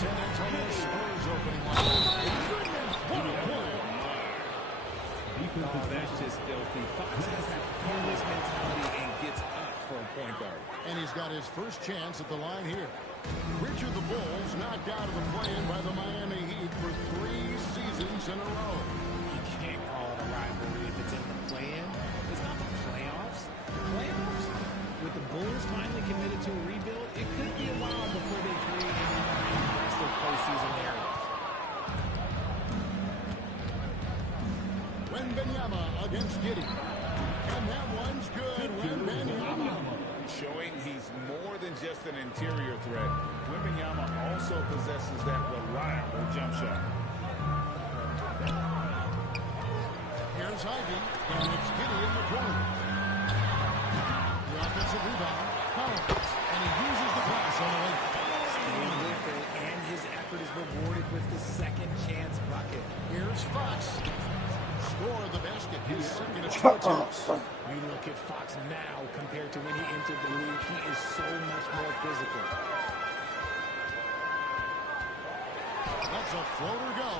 San Antonio Spurs opening line. Oh, my goodness. What a play. Oh, that's just filthy. Fox has that fearless mentality and gets up for a point guard. And he's got his first chance at the line here. Richard the Bulls knocked out of the play-in by the Miami Heat for 3 seasons in a row. You can't call it a rivalry if it's in the play-in. It's not the playoffs. Playoffs? With the Bulls finally committed to a rebuild, it could be a while before they create any impressive postseason narratives. Wembanyama against Giddey. And that one's good. Wembanyama. Showing he's more than just an interior threat. Wembanyama also possesses that reliable jump shot. Here's Ivy, and it's Giddey in the corner. The offensive rebound, Collins, and he uses the pass on the way. Staying with it, and his effort is rewarded with the second chance bucket. Here's Fox. Score the basket, his second of 2 attempts. You look at Fox now compared to when he entered the league, he is so much more physical. That's a floater go.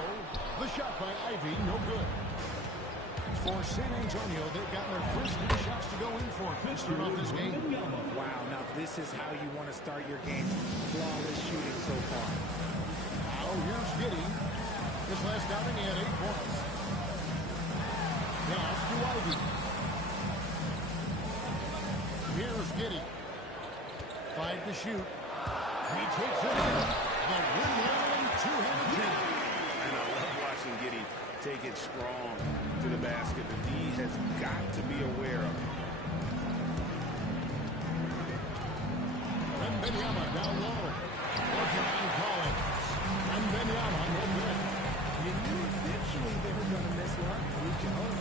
The shot by Ivy, no good. For San Antonio, they've gotten their first 3 shots to go in for to start off this game. Wow, now this is how you want to start your game. Flawless shooting so far. Now here's Giddey. His last outing, he had 8 points. Now to Ivy. Here's Giddey. 5 to shoot. He takes it in. The windmill two-handed jam. And I love watching Giddey take it strong to the basket. The D has got to be aware of it. Wembanyama down low. Working on Collins. Wembanyama, no good. You knew eventually they were going to miss one. Reach out.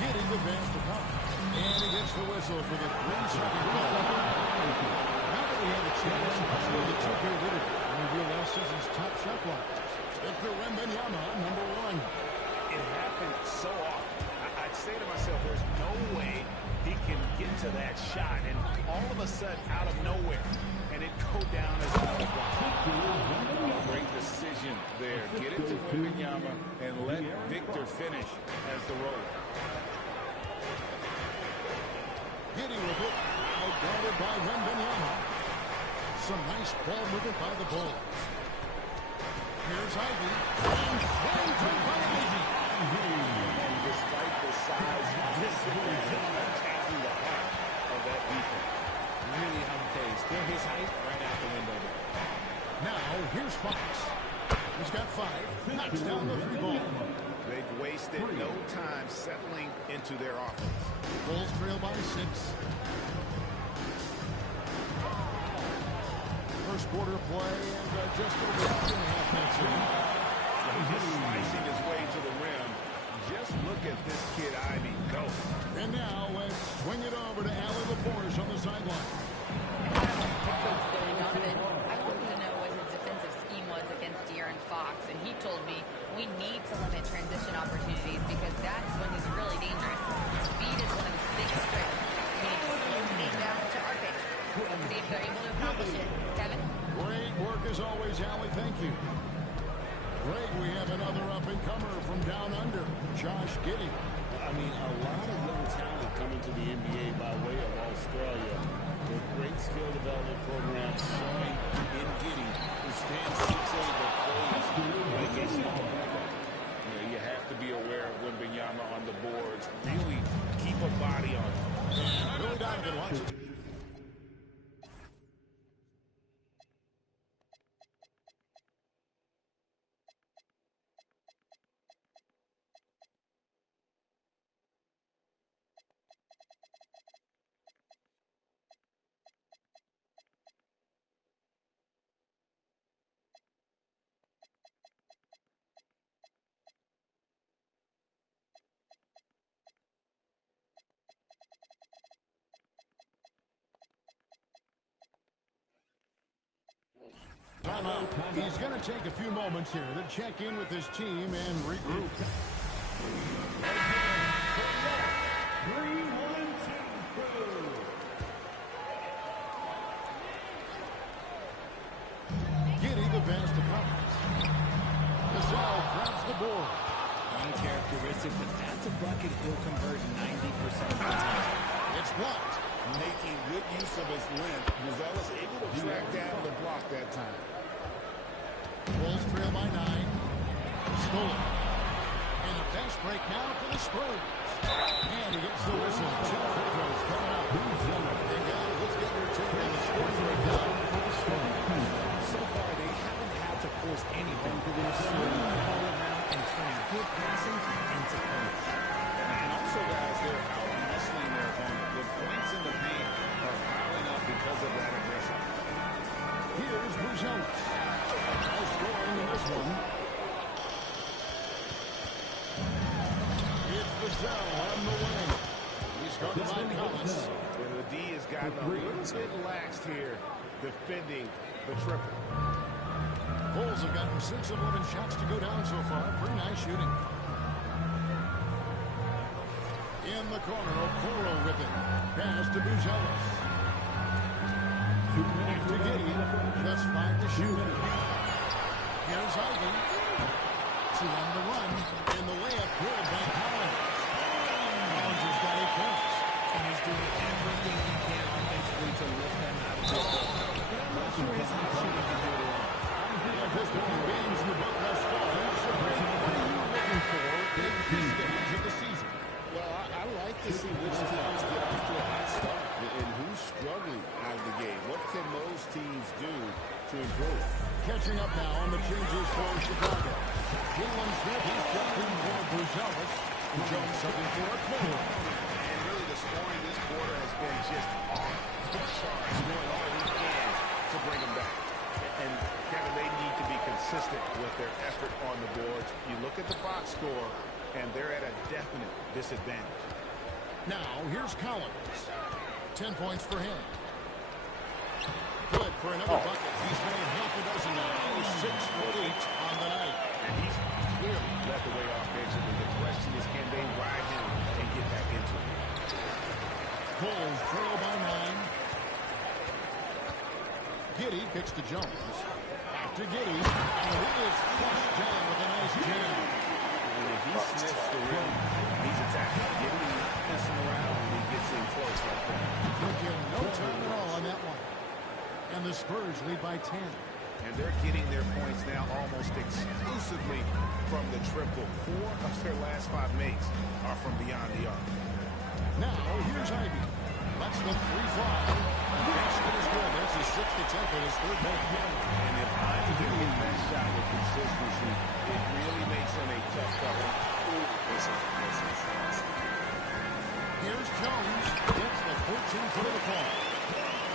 Giddey the pass to Collins. And he gets the whistle for the 3-second call. Now that we have a chance, let's go to 2K Video and review last season's top shot blockers. Victor Wembanyama, number 1. It happened so often. I'd say to myself, there's no way he can get to that shot. And all of a sudden, out of nowhere, and it go down as another block. Great decision there. Get it to Wembanyama and let Victor finish as the roller. Giddey with it. Outguarded by Wembanyama. Some nice ball movement by the Bulls. Here's Ivy. And slammed home by Ivy. And despite the size, discipline is attacking the heart of that defense. Really unfazed. Throw his height right out the window there. Now, here's Fox. He's got 5. Knocks down the 3-ball. They've wasted no time settling into their offense. Bulls trail by 6. First quarter play and just over 2.5 minutes in. He's slicing his way to the rim. Just look at this kid Ivy go. And now let's swing it over to Allie LaForge on the sideline. Coach Billy Donovan, I wanted to know what his defensive scheme was against De'Aaron Fox, and he told me we need to limit transition opportunities because that's when he's really dangerous. Speed is one of his biggest strengths. We need to slow the game down to our pace. Let's see if they're able to accomplish it. Kevin? Great work as always, Allie. Thank you. Greg, we have another up-and-comer from down under, Josh Giddey. I mean, a lot of young talent coming to the NBA by way of Australia. With great skill development programs showing in Giddey, who stands 6'8", but plays like a small player. You have to be aware of Wembanyama on the boards. Really keep a body on him. Billy Donovan watches. Timeout. He's going to take a few moments here to check in with his team and regroup. 3-1-2 crew. score. Uncharacteristic, but that's a bucket he'll convert 90% of the time. It's blocked. Making good use of his length, Buzelis able to track down the block that time. Bulls trail by 9. Stolen. And a fast break now for the Spurs. And he gets the whistle. 2 free throws coming up. And guys, let's get your take on the scoring breakdown for the Spurs. So far, they haven't had to force anything. They're swinging the ball around and turning good passing into points. And also, guys, they're out hustling their opponent. The points in the paint are piling up because of that aggression. Here's Buzelis. No scoring in this one. It's Buzelis on the wing. He's guarded by Collins. And the D has gotten a little bit laxed here defending the triple. Bulls have gotten 6 of 11 shots to go down so far. Pretty nice shooting. In the corner, Okoro with it. Pass to Buzelis. Back to Giddy. Just 5 to shoot. Here's Ivy. 2 on the run. In the layup, good by Collins. Collins has got 8 points. And he's doing everything he can offensively to lift them out of this ball. But I'm not sure his hot shooting can do it alone. Just a few games in the book thus far. So what are you looking for in this stage of the season? Well, I like to see which teams get off to a hot start and who's struggling out of the game. What can those teams do to improve? Catching up now on the changes for Chicago. Jalen Smith, he's jumping for Buzelis. And Jones subbing for Okoro. And really, the scoring this quarter has been just off the charts, doing all he can to bring them back. And, Kevin, they need to be consistent with their effort on the boards. You look at the box score, and they're at a definite disadvantage. Now, here's Collins. 10 points for him. Good for another bucket. He's made half a dozen now. 6 for 8 on the night. And he's clearly led the way offensively. The question is, can they ride him and get back into it? Bulls trail by 9. Giddy kicks to Jones. Back to Giddy. And it is flushed down with a nice jam. And if he sniffs the rim, he's attacking. Giddy messing around when he gets in close like that. Took him no time at all on that one. And the Spurs lead by 10. And they're getting their points now almost exclusively from the triple. 4 of their last 5 makes are from beyond the arc. Now, here's Ivy. That's the 3 fly. The basket is good. That's his 6th attempt at his 3rd make. And if Ivy can hit that shot with consistency, it really makes him a tough cover. Here's Jones. Gets the 14th of the fall.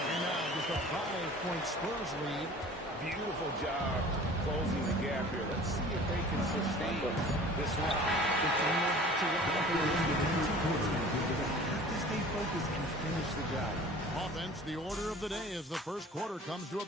And now just a 5-point Spurs lead. Beautiful job closing the gap here. Let's see if they can sustain this one. The thing they have to work on is the they have to stay focused and finish the job. Offense, the order of the day as the first quarter comes to a...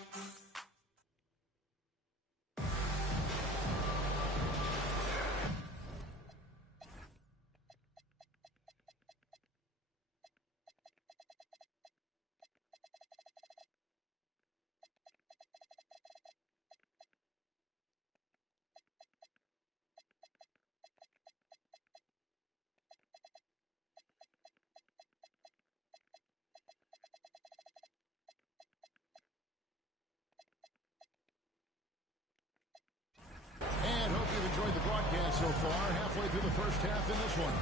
And hope you've enjoyed the broadcast so far. Halfway through the first half in this one.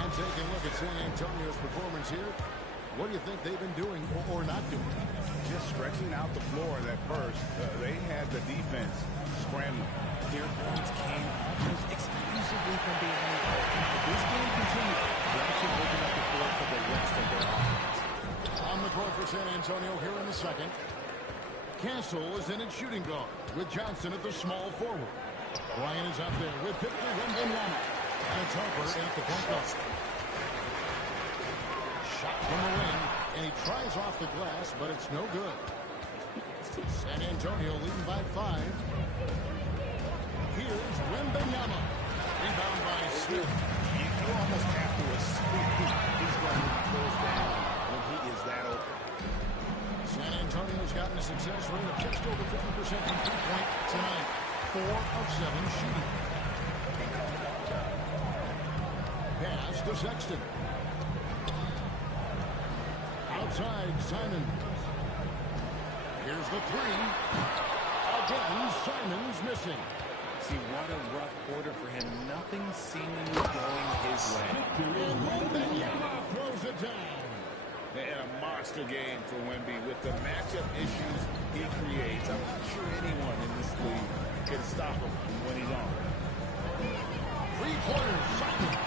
And taking a look at San Antonio's performance here. What do you think they've been doing or not doing? Just stretching out the floor that first. They had the defense scrambling. Their points came almost exclusively from beyond the arc. If this game continues, that should open up the floor for the rest of their offense. On the court for San Antonio here in the second. Castle is in at shooting guard with Johnson at the small forward. Ryan is out there with Victor Wembanyama. And it's Harper in at the point guard. Shot from the wing, and he tries off the glass, but it's no good. San Antonio leading by 5. Here's Wembanyama. Rebound by Smith. You almost have to assume he's going to knock those down when he is that open. San Antonio's gotten a success rate of just over 50% from three-point tonight. 4 of 7 shooting. to Sexton. Outside, Simon. Here's the three. Again, Simon's missing. See, what a rough quarter for him. Nothing seemingly going his way. And Wembanyama throws it down. And a monster game for Wemby with the matchup issues he creates. I'm not sure anyone in this league can stop him when he's on. Three-pointers, Simon.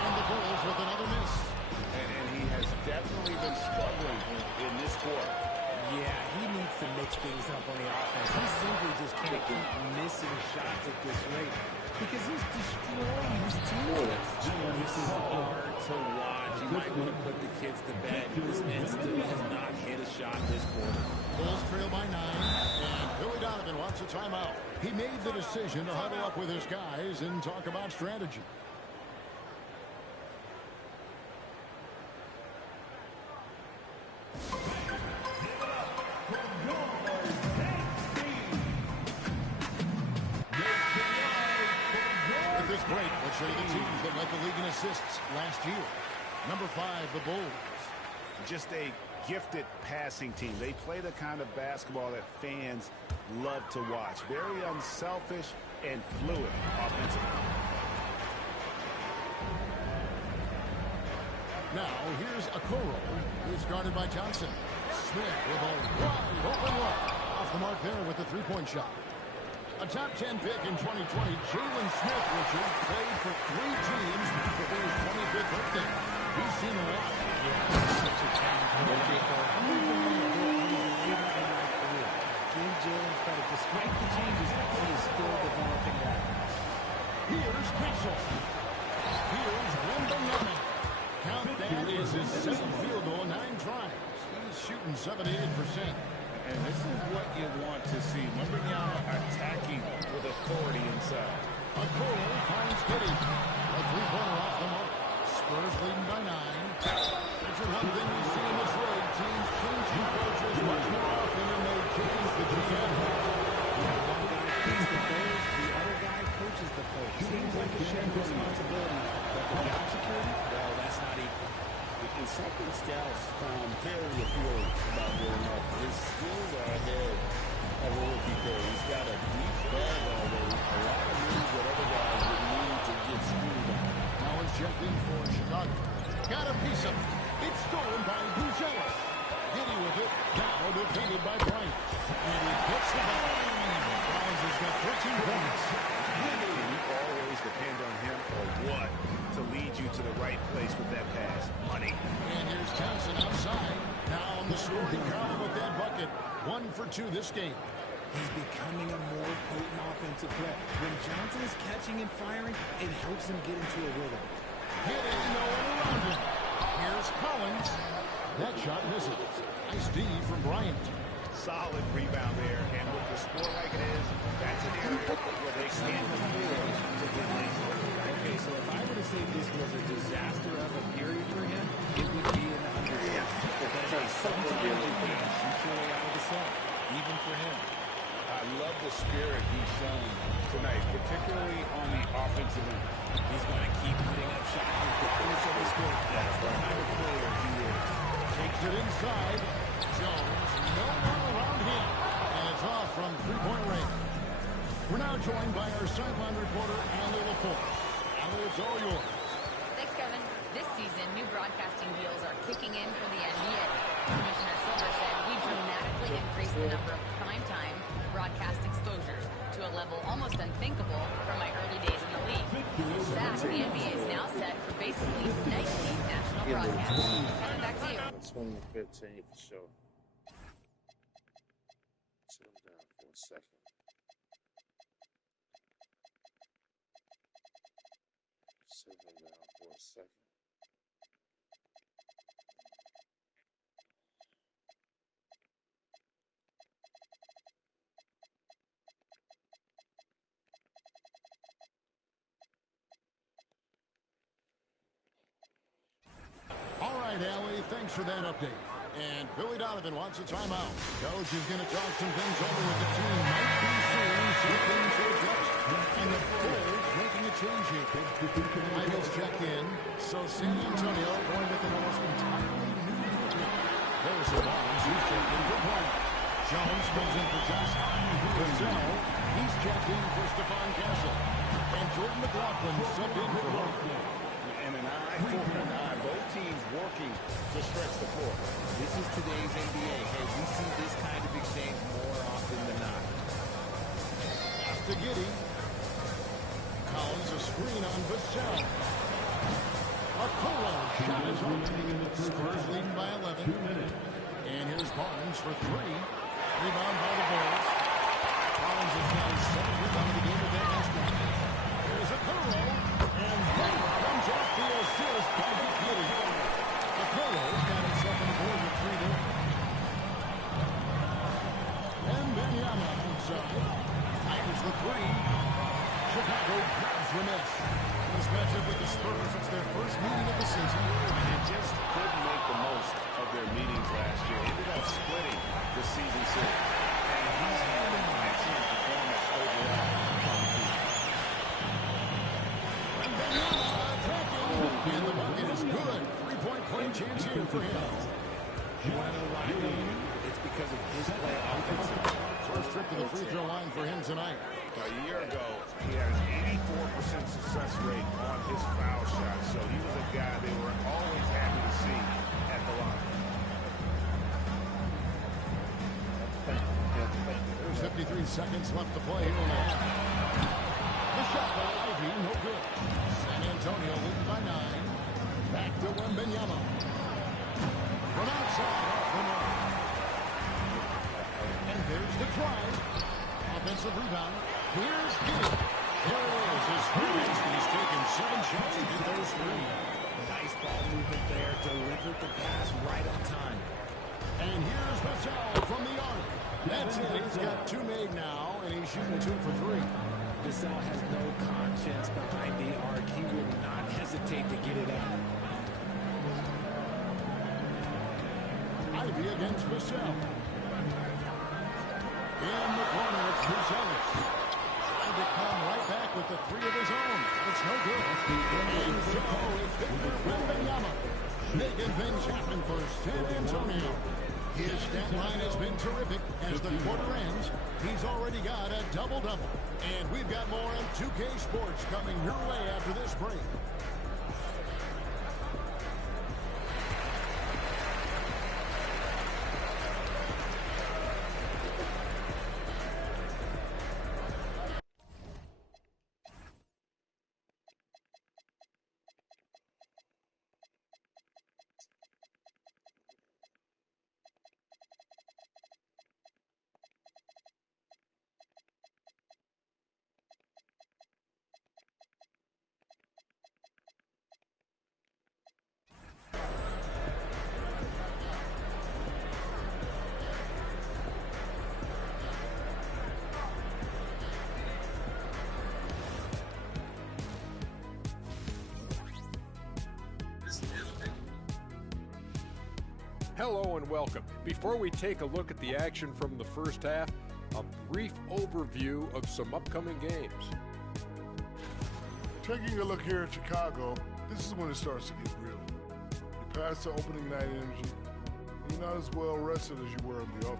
And the Bulls with another miss. And he has definitely been struggling in this quarter. Yeah, he needs to mix things up on the offense. He simply just can't keep missing shots at this rate because he's destroying his teammates. This is hard to watch. You might want to put the kids to bed. This man still has not hit a shot this quarter. Bulls trail by 9, and Billy Donovan wants a timeout. He made the decision to huddle up with his guys and talk about strategy. At this break, we'll show you the teams that led the league in assists last year. Number 5, the Bulls. Just a gifted passing team. They play the kind of basketball that fans love to watch. Very unselfish and fluid offensively. Now, here's Okoro, who's guarded by Johnson. Smith with a wide open look. Off the mark there with the three-point shot. A top 10 pick in 2020, Jalen Smith, Richard, played for 3 teams before his 25th birthday. He's seen a lot. Such a talented Give Jalen credit. Despite the changes, he is still developing that. Here's Castle. Here's Wembanyama. Count that is his 7th field goal, 9 tries. He's shooting 78%. And this is what you want to see. Wembanyama attacking with authority inside. Okoro finds Giddy. A three-pointer off the mark. Spurs leading by 9. Richard, one thing you see in this league, teams changing coaches much more often than they change the GM. One guy picks the players, the other guy coaches the players. Seems like a shared responsibility. But the job security, well, that's not equal. And something scouts found very appealing about Villanova. His skills are ahead of a rookie player. He's got a deep bag already. A lot of moves that other guys would need to get screwed on. Now it's checked in for Chicago. Got a piece of it. It's stolen by Buzelis. Giddy with it. Now defeated by Bryant. And he puts the ball in. Browns has got 13 points. Can you always depend on him or what to lead you to the right place with that pass? Money. And here's Johnson outside. Now on the scoring column with that bucket. 1 for 2 this game. He's becoming a more potent offensive threat. When Johnson is catching and firing, it helps him get into a rhythm. Hitting, no one around him. Here's Collins. That shot misses. Nice D from Bryant. Solid rebound there. And with the score like it is, that's an area where they can't afford to get lazy. Okay, so if I were to say this was a disaster of a period for him, it would be in the understand. But hey, sometimes you can't shoot your way out of the cell, even for him. I love the spirit he's shown tonight, particularly on the offensive end. He's going to keep putting up shots regardless of the score. That's the kind of player he is. Takes it inside. Jones, no one around him. And it's off from three-point range. We're now joined by our sideline reporter, Allie LaForce. Allie, it's all yours. Thanks, Kevin. This season, new broadcasting deals are kicking in for the NBA. Commissioner Silver said we dramatically increased the number of primetime broadcast exposures to a level almost unthinkable from my early days in the league. In fact, the NBA is now set for basically nightly national broadcasts. Kevin, back to you. That's 2015 for sure. Sit him down for a second. Sit him down for a second. All right, Allie, thanks for that update. And Billy Donovan wants a timeout. Coach is going to talk some things over with the team. Might be seeing something to adjust. And the Bulls making a change here. Ivey's checked in. So San Antonio going with an almost entirely new unit. Harrison Barnes, he's checked in for Bryant. Jones comes in for Johnson. Brazil, he's checked in for Stephon Castle. And Jordan McLaughlin subbed in for Harper. And an eye for an eye. Both teams working to stretch the floor. This is today's NBA. Hey, we see this kind of exchange more often than not. Pass to Giddey. Collins a screen on Vassell. Okoro shot is on. Spurs leading by 11. And here's Barnes for 3. Rebound by the Bulls. Collins has got his 7th rebound of the game with that last one. Here's Okoro. And that comes off the assist by Giddey. Okoro's got himself on the board with 3 there. And Benyama outside. Fires the 3. Chicago grabs the miss. This matchup with the Spurs, it's their first meeting of the season. And they just couldn't make the most of their meetings last year. Ended up splitting the season series. And he's had an excellent performance overall. And Benyama attacking. And the bucket is good. 3-point play chance here for him. You want to know why? It's because of his play offensively. First trip to the free throw line for him tonight. A year ago, he had an 84% success rate on his foul shot, so he was a guy they were always happy to see at the line. There's 53 seconds left to play here in the half. The shot by Ivey, no good. San Antonio leading by 9. Back to Wembanyama. From outside, off the mark. And there's the drive. Offensive rebound. Here's Giddey. There it is. His first. He's taken 7 shots to get those 3. Nice ball movement there. Delivered the pass right on time. And here's Vassell from the arc. That's it. He's got 2 made now, and he's shooting 2 for 3. Vassell has no conscience behind the arc. He will not hesitate to get it out. Ivey against Vassell. In the corner, it's Vassell. Trying to come right back with the 3 of his own. It's no good. And so it's Victor Wembanyama making things happen for San Antonio. His stat line has been terrific. As the quarter ends, he's already got a double-double. And we've got more on 2K Sports coming your way after this break. Hello and welcome. Before we take a look at the action from the first half, a brief overview of some upcoming games. Taking a look here at Chicago, this is when it starts to get real. You pass the opening night energy, you're not as well rested as you were in the off.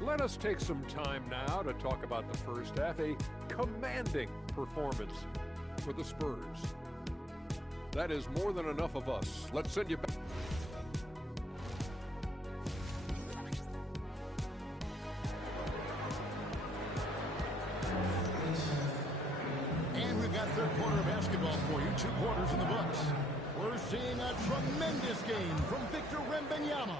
Let us take some time now to talk about the first half, a commanding performance for the Spurs. That is more than enough of us. Let's send you back. Third quarter of basketball for you. 2 quarters in the books. We're seeing a tremendous game from Victor Wembanyama.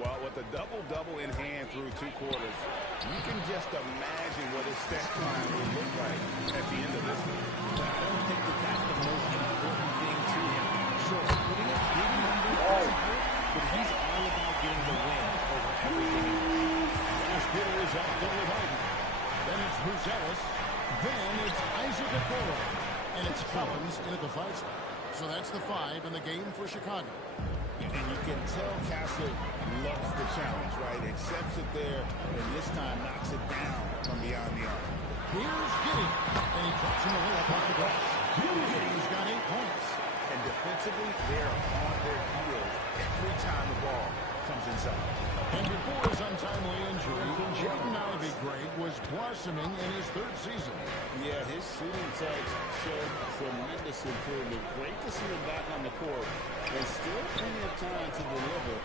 Well, with a double-double in hand through 2 quarters, you can just imagine what his stat line will look like at the end of this one. But I don't think that that's the most important thing to him. Sure, putting up big numbers doesn't hurt, but he's all about getting the win over everything else. Last hitter is out there with Ivey. Then it's Bruzelis. Then it's Isaac Okoro. And it's Collins in at the 5 spot. So that's the 5 in the game for Chicago. And you can tell Castle loves the challenge, right? Accepts it there, and this time knocks it down from beyond the arc. Here's Giddy. And he drops him a little up off the glass. Giddy's got 8 points. And defensively, they're on their heels every time the ball comes inside. And before his untimely injury, Jaden Ivey, Greg, was blossoming in his 3rd season. Yeah, his shooting touch showed tremendous improvement. Great to see him back on the court, and still plenty of time to deliver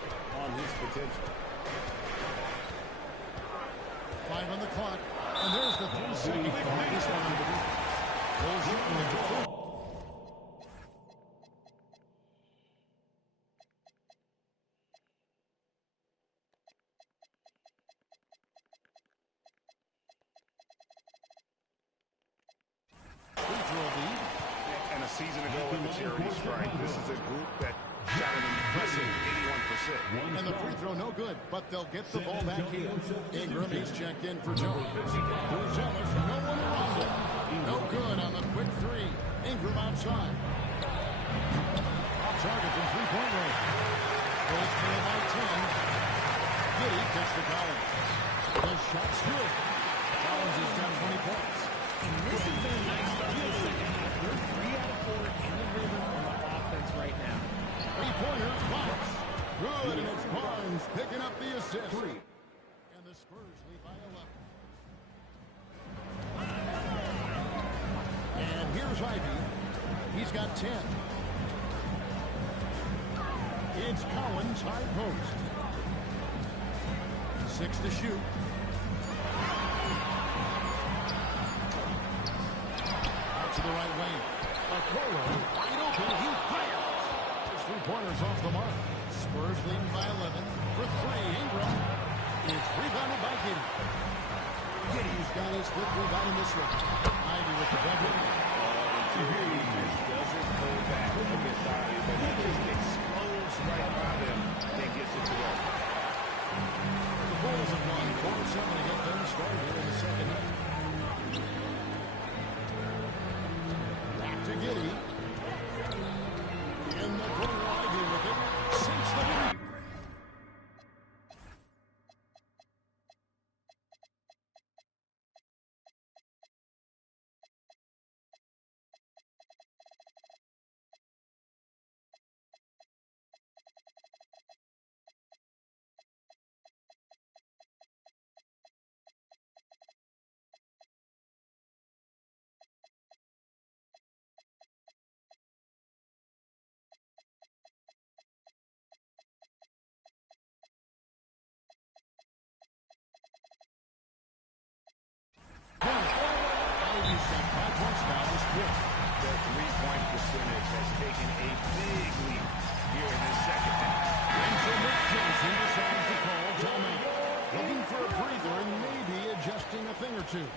on his potential. 5 on the clock, and there's the 3-second call. This one pulls it into 4. And a season ago at the charity strike, this is a group that shot an impressive 81%. And the free throw no good, but they'll get the ball back here. Ingram, he's checked in for Jones. Bruzelis, no one around him. No good on the quick 3. Ingram outside. Off target from three-point range. Bulls trail by 10. Giddy gets to Collins. The shot's good. Collins has got 20 points. And this has been a nice start to the second half. They're 3 out of 4 in the rhythm on the offense right now. Three-pointer, Fox. Good, and it's Barnes picking up the assist. And the Spurs lead by 11. And here's Ivey. He's got 10. It's Collins, high post. 6 to shoot. To the right wing. Okoro, wide open, he fires. His 3-pointer's off the mark. Spurs leading by 11. For 3, Ingram. It's rebounded by Giddy. Giddy's got his 5th rebound in this one. Ivey with the double. Interior defense doesn't hold back against Ivey, but he just explodes right by them and gets it to work. The Bulls have won 4-7 to get them started here in the second half. To Giddy. In the corner, Ivey with it. Sinks the lead. Ivey's got 5 points now this quarter. Their 3-point percentage has taken a big leap here in this second half. And so Nick Johnson decides to call timeout. Looking for a breather and maybe adjusting a thing or two.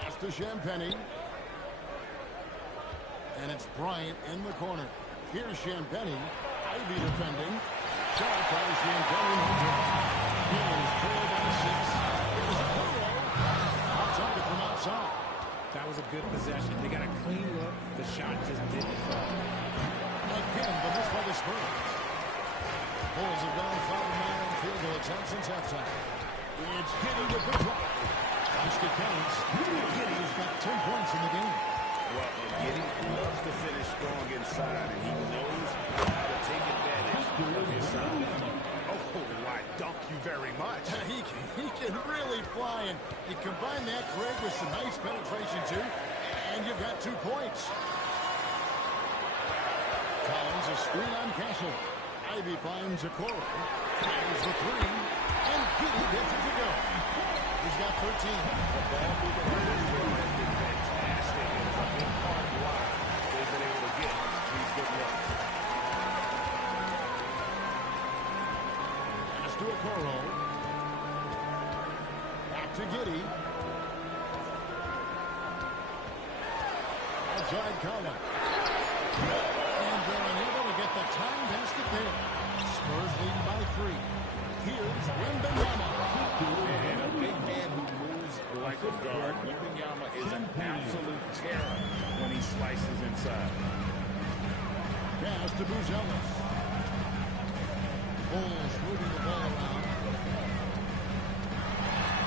Pass to Champagny. And it's Bryant in the corner. Here's Champagny. Ivey defending. Shot by Champagny. No good. Bulls trail by 6. Here's Okoro. Off target from outside. That was a good possession. They got a clean look. The shot just didn't fall. Again, but this by the Spurs. Bulls have gone 5-9 on field goal attempts since halftime. It's Giddy with the drop. Basket counts. Giddy's got 10 points in the game. Well, Giddy loves to finish strong inside, and he knows how to take advantage of his size. Oh, why, dunk you very much. He can really fly, and you combine that, Greg, with some nice penetration, too, and you've got 2 points. Collins a screen on Castle. Ivey finds Okoro. Fires the 3, and Giddy gets it to go. He's got 13. The ball movement on this one has been fantastic, and it's a big part of why they've been able to get these good looks. Pass to Okoro. Back to Giddy. Outside Collins. And they're unable to get the tying basket there. Spurs leading by 3. Here's Wembanyama. And a big man who moves like a guard. Wembanyama is an absolute terror when he slices inside. Pass to Bruzelis. Bulls moving the ball around.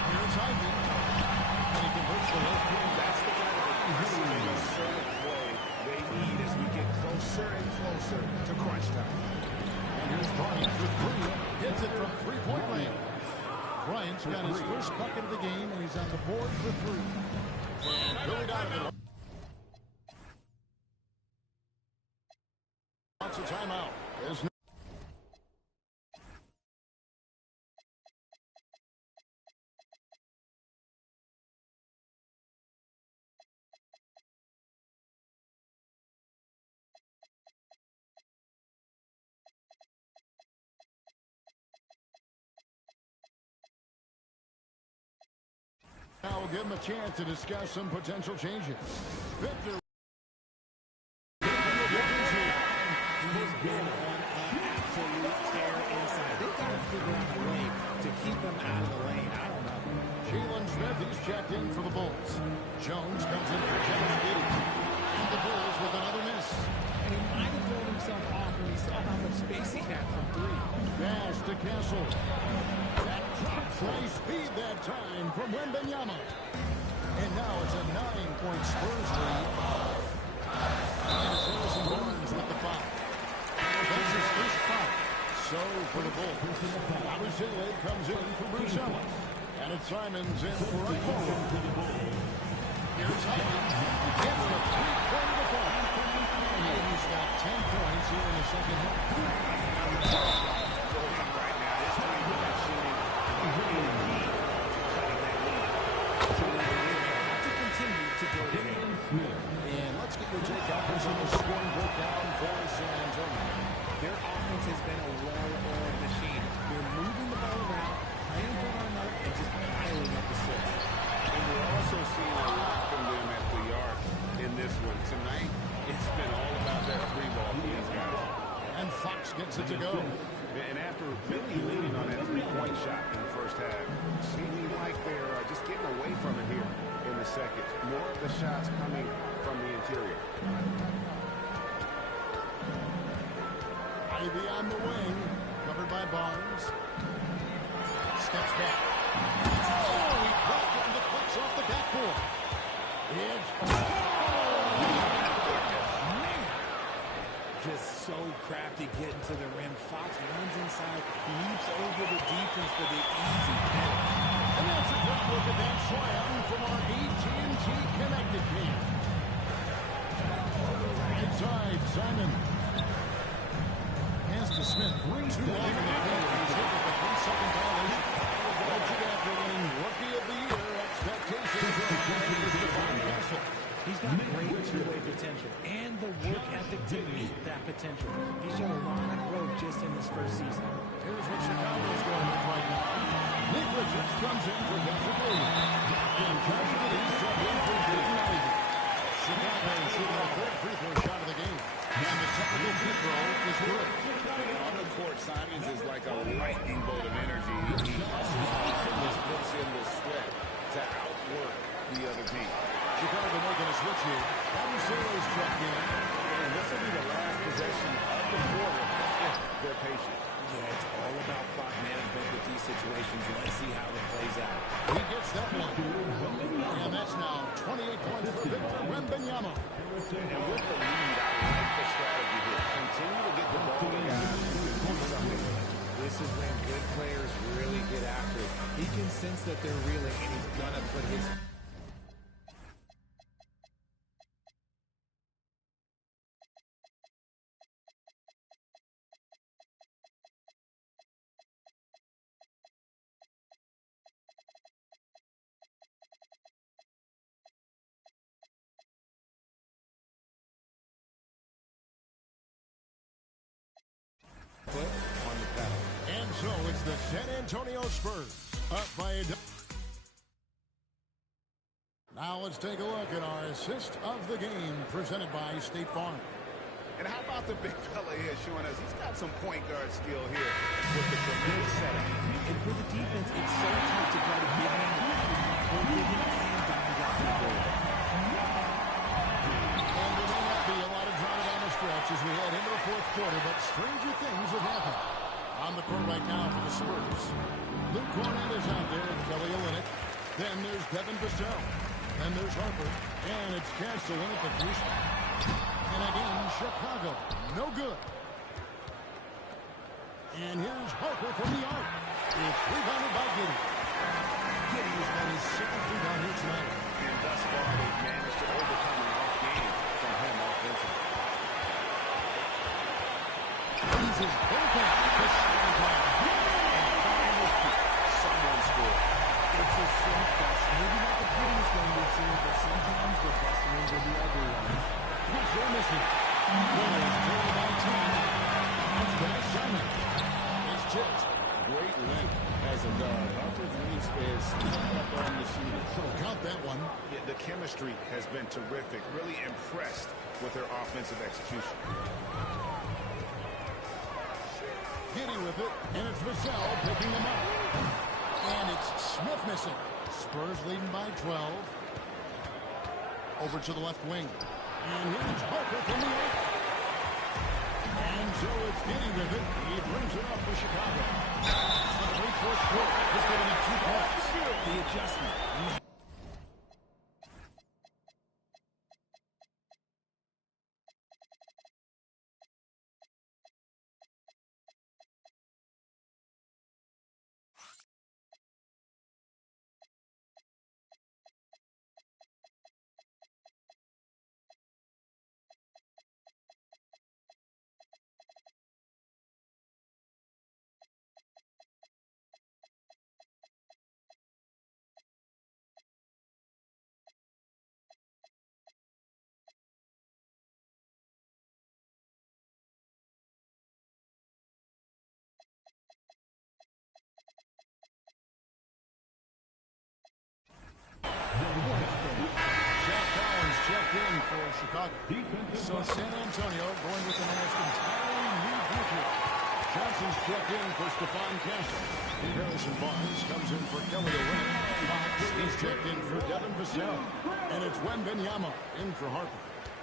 Here's Here's Ivy. And he converts the left wing. That's the kind of aggressive and assertive play they need as we get closer and closer to crunch time. And here's Bryant with three. Hits it from three-point range. Bryant's got his first bucket of the game, and he's on the board for three. And Billy Donovan wants a timeout. There's no Now we'll give him a chance to discuss some potential changes. Victor. He's been on an absolute tear inside. They've got to figure out a way to keep him out of the lane. I don't know. Jalen Smith, he's checked in for the Bulls. Jones comes in for Jones Giddy. And the Bulls with another miss. And he might have thrown himself off when he saw how much space he had from three. Pass to Castle. That drops high speed that time from Wembanyama. And now it's a 9-point Spurs lead. And it's Harrison Barnes with the foul. That's his first foul. So for the Bulls, Abusele comes in for Bruce Ellis. And it's Simons in for a goal. Here's Simons. Gets the three-point defense. And he's got 10 points here in the second half. Right now, this three-point shooting is really key to cutting that lead. So they have to continue to go to him. And let's get your take on the scoring breakdown for San Antonio. Their offense has been a well-oiled machine. They're moving the ball around, playing for one another, and just piling up assists. And we're also seeing a lot from them at the arc in this one. Tonight, it's been all about that three ball for these guys. And Fox gets it to go. And after really leaning on that three-point shot in the first half, seeming like they're just getting away from it here in the second. More of the shots coming from the interior. Ivy on the wing, covered by Barnes. Steps back. Oh, he blocked it and deflects off the backboard. It's... Just so crafty getting to the rim. Fox runs inside, leaps over the defense for the easy finish. And that's a quick look at that slam from our AT&T connected team. Inside, Simon. Pass to Smith. Too long in the paint. He's hit with a 3-second violation. Budget after winning Rookie of the Year. Expectations are high for Stephon Castle. He's got great two-way potential and the work ethic to meet that potential. He's shown a lot of growth just in this first season. Here's what Chicago's going with right now. Nick Richards comes in for Patrick Williams. And Johnny Giddey stepped in for Jaden Ivey. Chicago shooting their third free throw shot of the game. And the technical free throw is good. On the court, Simons is like a lightning bolt of energy. He hustles off and just puts in the sweat to outwork the other team. Chicago making a switch here. Abusele's checked in. And this will be the last possession of the quarter if they're patient. Yeah, it's all about clock management with these situations. Let's see how it plays out. He gets that one. And that's now 28 points for Victor Wembanyama. And with the lead, I like the strategy here. Continue to get the ball to guys who can do something with it. This is when good players really get after it. He can sense that they're reeling, and he's going to put his... foot on the pedal. And so it's the San Antonio Spurs up by a... Now let's take a look at our assist of the game presented by State Farm. And how about the big fella here showing us he's got some point guard skill here with the tremendous setup. And for the defense, it's so tough to guard a big man. Both big and diamond got the goal. And there may not be a lot of drama down the stretch as we head into the fourth quarter, but stranger things have happened. On the court right now for the Spurs. Luke Cornett is out there with Kelly Olynyk. Then there's Devin Vassell. Then there's Harper. And it's Castle in at the 3 spot. And again, Chicago. No good. And here's Harper from the arc. It's rebounded by Giddey. Giddey has got his 7th rebound here tonight. And thus far, they've managed to overcome an off game from him offensively. Uses both hands to shine down. And finally, someone scored. It's a slump fest. Maybe not the prettiest one we've seen, but sometimes the best ones are the ugly ones. Pressure missing. Bulls trail by 10. It's by Simon. It's chipped. Great length as a guard. Harper's wingspan snuck up on the shooter. So count that one. Yeah, the chemistry has been terrific. Really impressed with their offensive execution. Giddey with it, and it's Vassell picking him up. And it's Smith missing. Spurs leading by 12. Over to the left wing. And here's Harper from the arc. And so it's Giddey with it. He brings it up for Chicago. A great first quarter. Just giving it 2 points. The adjustment. Checked in for Chicago. So San Antonio going with an almost entirely new group here. Johnson's checked in for Stephon Castle. Harrison Barnes comes in for Kelly Olynyk. Fox is checked in for Devin Vassell. And it's Wembanyama in for Harper.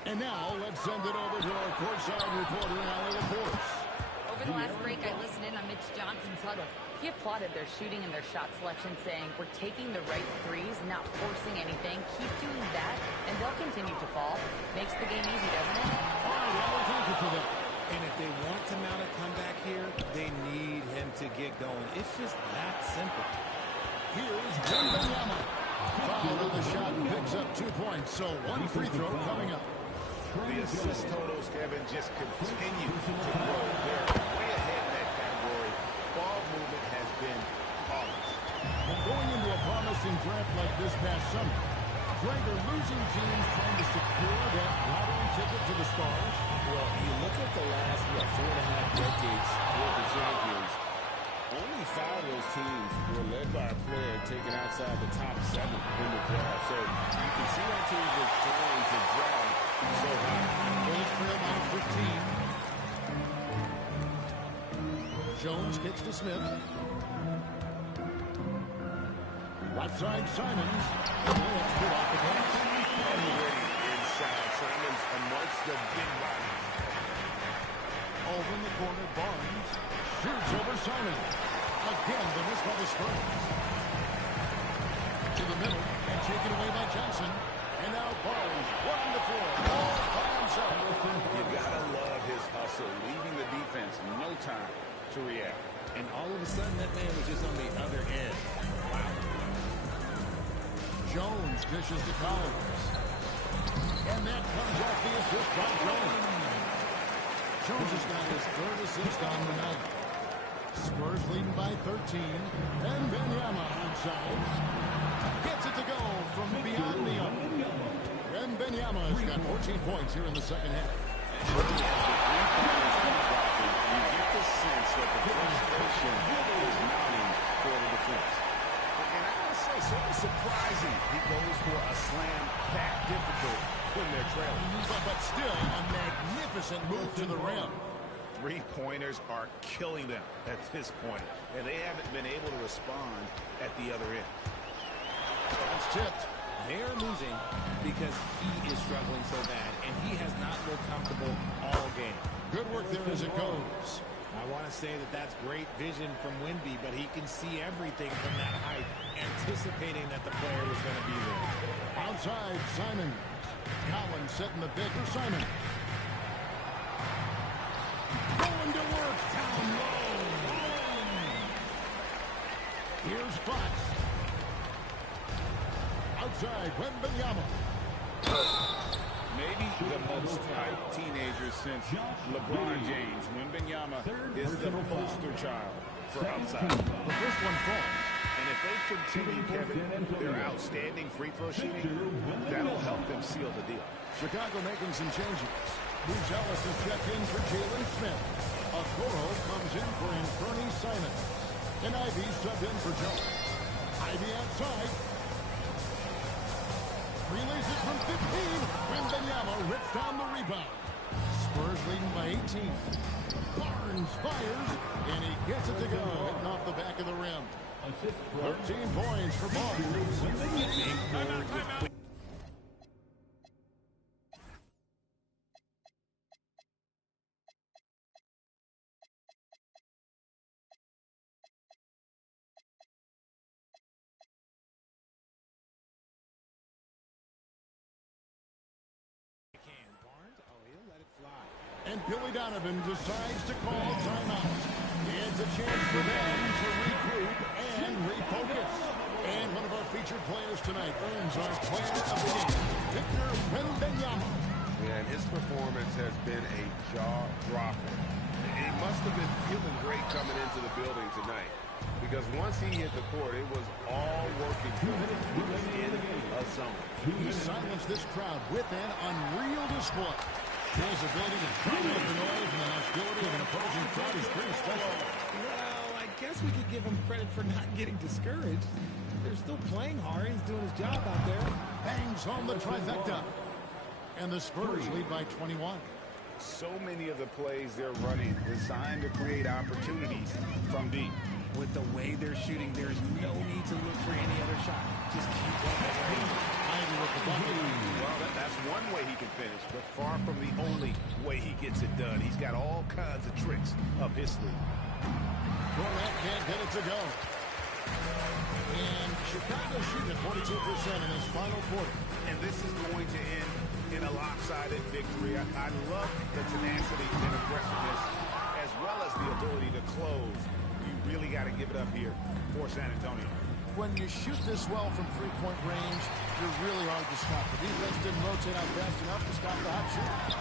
And now let's send it over to our courtside reporter, Allie LaForce. Over the last break, I listened in on Mitch Johnson's huddle. He applauded their shooting and their shot selection, saying, "We're taking the right threes, not forcing anything. Keep doing that, and they'll continue to fall." Makes the game easy, doesn't it? All right, Allie, thank you for that. And if they want to mount a comeback here, they need him to get going. It's just that simple. Here's Wembanyama. Foul on the shot and picks up 2 points. So 1 free throw coming up. The assist totals, Kevin, just continue to grow. They're way ahead in that category. Ball movement has been flawless. Going into a promising draft like this past summer, Greg, are losing teams trying to secure that lottery ticket to the stars? Well, you look at the last, 4.5 decades worth of champions, only 5 of those teams were led by a player taken outside the top 7 in the draft. So you can see how teams are trying to draft so high. Bulls trail by 15. Jones kicks to Smith. Left side, Simons. And layup's good off the pass. Already inside. Simons amongst the big bodies. Over in the corner, Barnes shoots over Simons. Again, the miss by the Spurs. To the middle and taken away by Johnson. And now Barnes running the floor. All by himself. You gotta love his hustle, leaving the defense no time to react. And all of a sudden, that man was just on the other end. Wow. Jones dishes to Collins. And that comes off the assist by Jones. Jones has got his 3rd assist on the night. Spurs leading by 13. And Wembanyama outside. Gets it to go from beyond the arc. Wembanyama has got 14 points here in the second half. You get the sense that the frustration is mounting for the defense. And I gotta say, sort of surprising he goes for a slam that difficult when they're trailing. But still, a magnificent move to the rim. 3-pointers are killing them at this point, and they haven't been able to respond at the other end. That's tipped. They're losing because he is struggling so bad, and he has not looked comfortable all game. Good work there as it goes. I want to say that that's great vision from Wemby, but he can see everything from that height, anticipating that the player was going to be there. Outside, Simon. Collins setting the bid for Simon. Going to work down low. Here's Fox. Outside, Wembanyama. Maybe the most hyped teenager since LeBron James. Wembanyama is the poster child for upside. The first one falls. And if they continue, Kevin, their outstanding free throw shooting, that'll help them seal the deal. Chicago making some changes. Bruce Ellis is checked in for Jalen Smith. Okoro comes in for Anthony Simon. And Ivy subbed in for Joe. Ivy outside. Relays it from 15. Wembanyama rips down the rebound. Spurs leading by 18. Barnes fires, and he gets it to go, hitting off the back of the rim. 13 points for Barnes. Timeout. And Billy Donovan decides to call timeout. It's a chance for them to regroup and refocus. And one of our featured players tonight earns our player of the game, Victor Wembanyama. Yeah, and his performance has been a jaw-dropper. He must have been feeling great coming into the building tonight, because once he hit the court, it was all working for him. He was in a zone. He silenced this crowd with an unreal display. His ability to drum out the noise and the hostility of an opposing crowd is pretty special. Well, I guess we could give him credit for not getting discouraged. They're still playing hard. He's doing his job out there. Bangs home the trifecta. And the Spurs lead by 21. So many of the plays they're running designed to create opportunities from deep. With the way they're shooting, there's no need to look for any other shot. Just keep going. Ivy with the bucket. Well, that's one way he can finish, but far from the only way he gets it done. He's got all kinds of tricks up his sleeve. Cornette can't get it to go. And Chicago shooting at 42% in this final quarter. And this is going to end in a lopsided victory. I love the tenacity and aggressiveness, as well as the ability to close. You really got to give it up here for San Antonio. When you shoot this well from three-point range, you're really hard to stop. The defense didn't rotate out fast enough to stop the hot shot.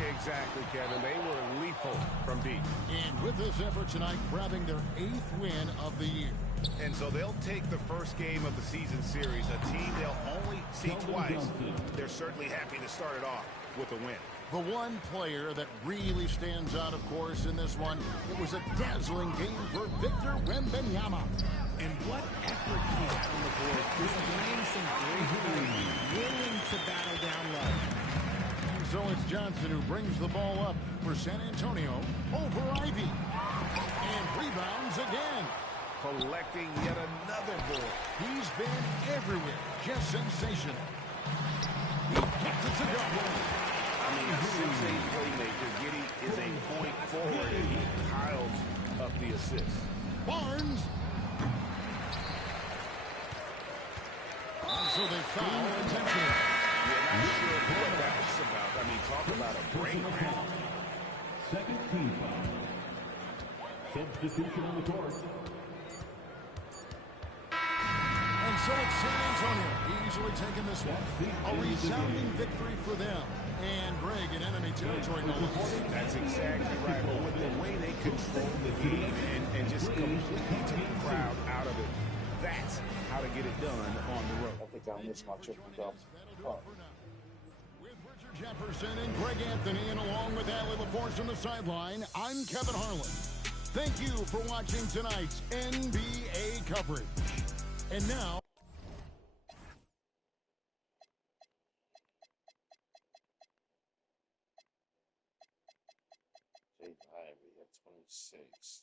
Yeah, exactly, Kevin. They were lethal from deep. And with this effort tonight, grabbing their 8th win of the year. And so they'll take the first game of the season series, a team they'll only see twice. They're certainly happy to start it off with a win. The one player that really stands out, of course, in this one, it was a dazzling game for Victor Wembanyama. And what effort he had on the board, displaying some great play, willing to battle down low. And so it's Johnson who brings the ball up for San Antonio over Ivy. And rebounds again. Collecting yet another board. He's been everywhere. Just sensational. He gets it to go. I mean, a 6'8" playmaker. Giddey is a point forward, and he piles up the assist. Barnes. So they foul intentionally. You're not sure what that was about. I mean, talk about a brain cramp. Second team foul. Substitution on the court. And so it's San Antonio easily taking this one. A resounding victory for them. And Greg in enemy territory. That's exactly right. But with the way they control the game and just completely took the crowd out of it, that's how to get it done on the road. I think I missed my triple-double. With Richard Jefferson and Greg Anthony, and along with Allie LaForce on the sideline, I'm Kevin Harlan. Thank you for watching tonight's NBA coverage. And now, Jaden Ivey at 26.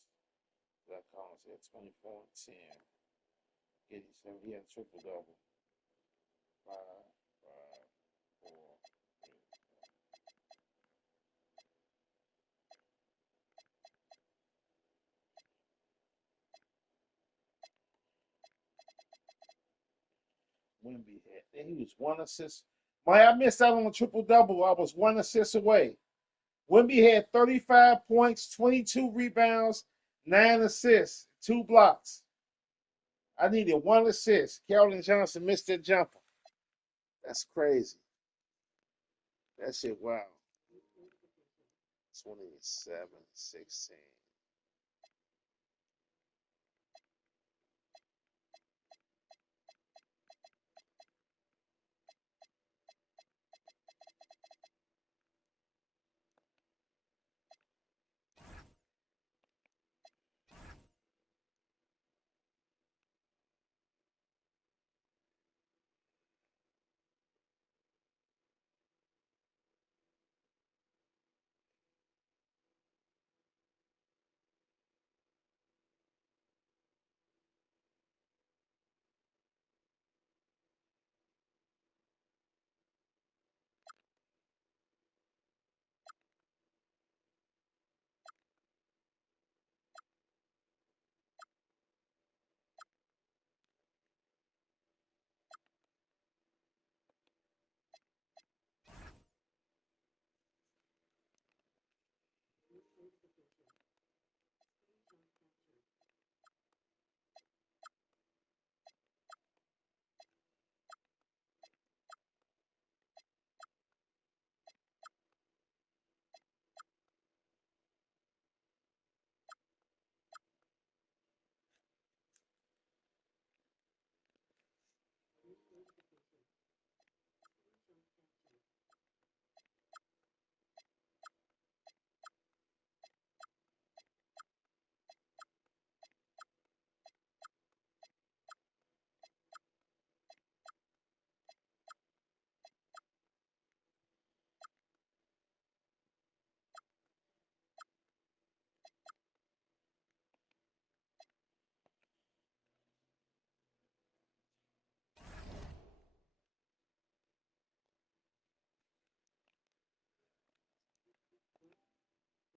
Zach Collins at 24 and 10. Giddey said he had triple-double. 5, 5, 4, 3. Wimby had. He was 1 assist. I missed out on a triple-double. I was 1 assist away. Wimby had 35 points, 22 rebounds, 9 assists, 2 blocks. I needed 1 assist. Keldon Johnson missed that jumper. That's crazy. That shit, wow. 27-16.